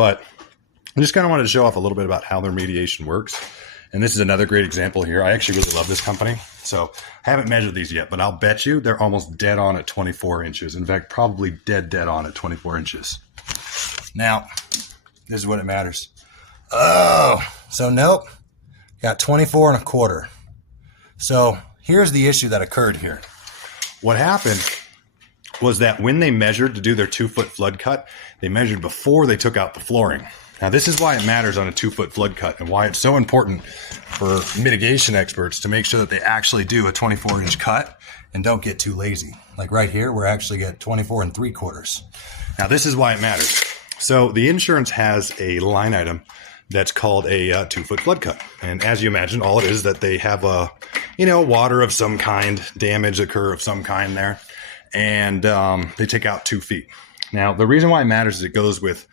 But I just kind of wanted to show off a little bit about how their mediation works. And this is another great example here. I actually really love this company. So I haven't measured these yet, but I'll bet you they're almost dead on at 24 inches. In fact, probably dead on at 24 inches. Now, this is what it matters. Oh, so nope. Got 24 and a quarter. So here's the issue that occurred here. What happened was that when they measured to do their 2-foot flood cut, they measured before they took out the flooring. Now, this is why it matters on a 2-foot flood cut and why it's so important for mitigation experts to make sure that they actually do a 24-inch cut and don't get too lazy. Like right here, we're actually at 24 and 3/4. Now, this is why it matters. So the insurance has a line item that's called a 2-foot flood cut. And as you imagine, all it is that they have a, water of some kind, damage occur of some kind there. And they take out 2 feet. Now, the reason why it matters is it goes with,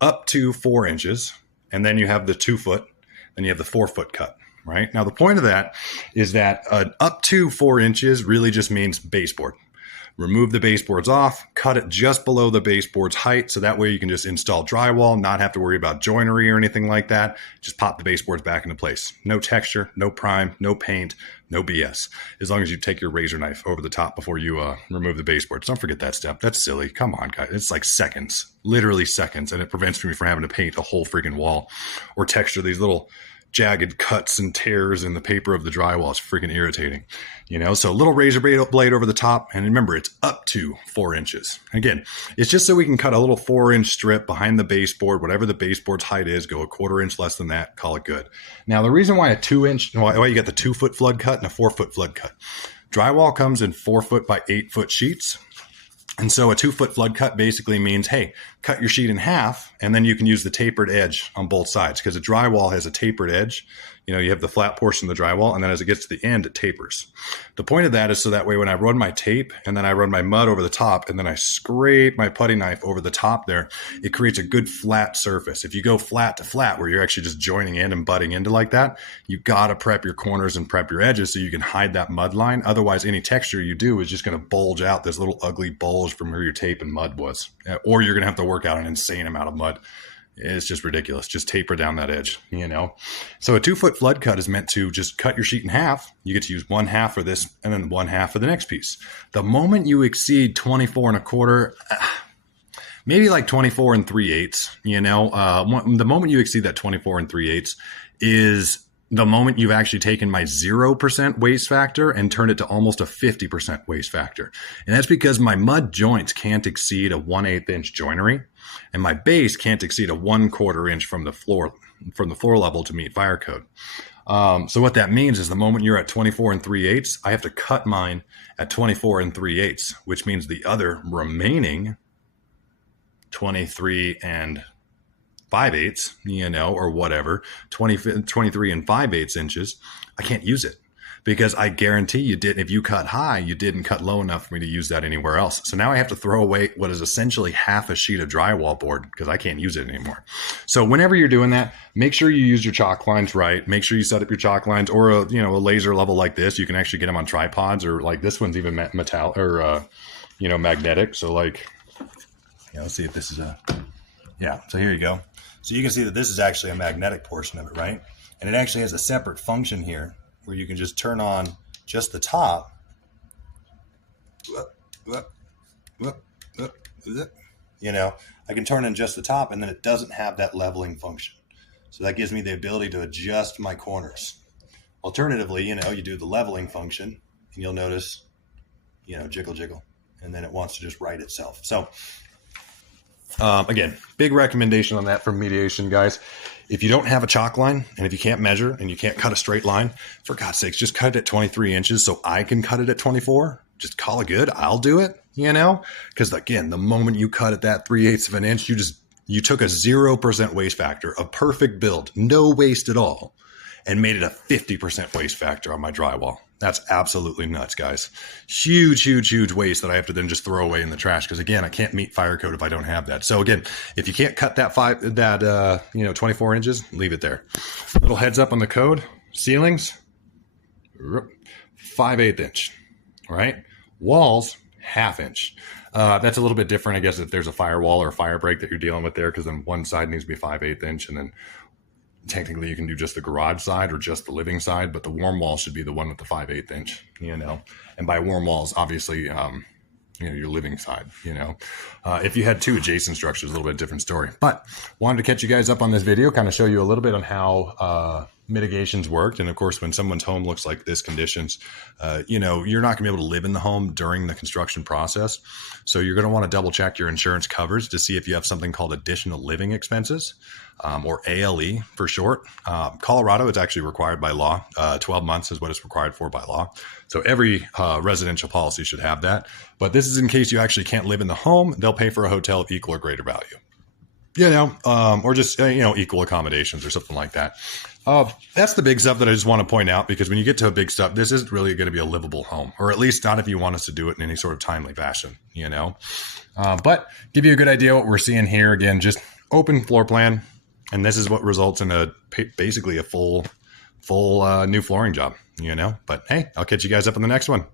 up to 4 inches, and then you have the 2-foot, then you have the 4-foot cut, right? Now, the point of that is that up to 4 inches really just means baseboard. Remove the baseboards off, cut it just below the baseboard's height, so that way you can just install drywall, not have to worry about joinery or anything like that. Just pop the baseboards back into place. No texture, no prime, no paint, no BS. As long as you take your razor knife over the top before you remove the baseboards. Don't forget that step. That's silly. Come on, guys. It's like seconds, literally seconds, and it prevents me from having to paint a whole freaking wall or texture these little jagged cuts and tears in the paper of the drywall. It's freaking irritating, so a little razor blade over the top. And remember, it's up to 4 inches. Again, it's just so we can cut a little 4-inch strip behind the baseboard, whatever the baseboard's height is, go a 1/4 inch less than that, call it good. Now, the reason why why you got the 2-foot flood cut and a 4-foot flood cut, drywall comes in 4-foot by 8-foot sheets. And so a 2-foot flood cut basically means, hey, cut your sheet in half, and then you can use the tapered edge on both sides, because a drywall has a tapered edge. You have the flat portion of the drywall, and then as it gets to the end, it tapers. The point of that is so that way when I run my tape and then I run my mud over the top and then I scrape my putty knife over the top there, it creates a good flat surface. If you go flat to flat where you're actually just joining in and butting into like that, you got to prep your corners and prep your edges so you can hide that mud line. Otherwise, any texture you do is just going to bulge out this little ugly bulge from where your tape and mud was. Or you're going to have to work out an insane amount of mud. It's just ridiculous. Just taper down that edge, So a 2-foot flood cut is meant to just cut your sheet in half. You get to use 1/2 for this and then 1/2 for the next piece. The moment you exceed 24 and a quarter, maybe like 24 and 3/8, the moment you exceed that 24 and 3/8 is the moment you've actually taken my 0% waste factor and turned it to almost a 50% waste factor. And that's because my mud joints can't exceed a 1/8 inch joinery, and my base can't exceed a 1/4 inch from the floor level to meet fire code. So what that means is the moment you're at 24 and 3/8, I have to cut mine at 24 and 3/8, which means the other remaining 23 and 5/8, or whatever, 23 and 5/8 inches, I can't use it because I guarantee you didn't. If you cut high, you didn't cut low enough for me to use that anywhere else. So now I have to throw away what is essentially half a sheet of drywall board because I can't use it anymore. So whenever you're doing that, make sure you use your chalk lines right. Make sure you set up your chalk lines or a laser level like this. You can actually get them on tripods, or like this one's even metal or magnetic. So let's see if this is so here you go. So you can see that this is actually a magnetic portion of it, right? And it actually has a separate function here where you can just turn on just the top. I can turn on just the top, and then it doesn't have that leveling function. So that gives me the ability to adjust my corners. Alternatively, you do the leveling function, and you'll notice, jiggle, and then it wants to just right itself. So again, big recommendation on that from mediation, guys. If you don't have a chalk line and if you can't measure and you can't cut a straight line, for God's sakes, just cut it at 23 inches so I can cut it at 24. Just call it good. I'll do it, because again, the moment you cut at that 3/8 of an inch, you took a 0% waste factor, a perfect build, no waste at all, and made it a 50% waste factor on my drywall. That's absolutely nuts, guys. Huge waste that I have to then just throw away in the trash. Because again, I can't meet fire code if I don't have that. So again, if you can't cut that 24 inches, leave it there. Little heads up on the code. Ceilings, 5/8 inch, right? Walls, 1/2 inch. That's a little bit different, I guess, if there's a firewall or a fire break that you're dealing with there, because then one side needs to be 5/8 inch, and then technically you can do just the garage side or just the living side, but the warm wall should be the one with the 5/8 inch, and by warm walls, obviously, your living side, if you had two adjacent structures, a little bit different story, but wanted to catch you guys up on this video, kind of show you a little bit on how, mitigations worked. And of course, when someone's home looks like this conditions, you're not gonna be able to live in the home during the construction process. So you're gonna want to double check your insurance covers to see if you have something called additional living expenses, or ALE for short. Colorado, it's actually required by law. 12 months is what it's required for by law. So every residential policy should have that. But this is in case you actually can't live in the home. They'll pay for a hotel of equal or greater value. Or just, equal accommodations or something like that. That's the big stuff that I just want to point out, because when you get to a big stuff, this isn't really going to be a livable home, or at least not if you want us to do it in any sort of timely fashion, but give you a good idea what we're seeing here. Again, just open floor plan. And this is what results in basically a full new flooring job, but hey, I'll catch you guys up on the next one.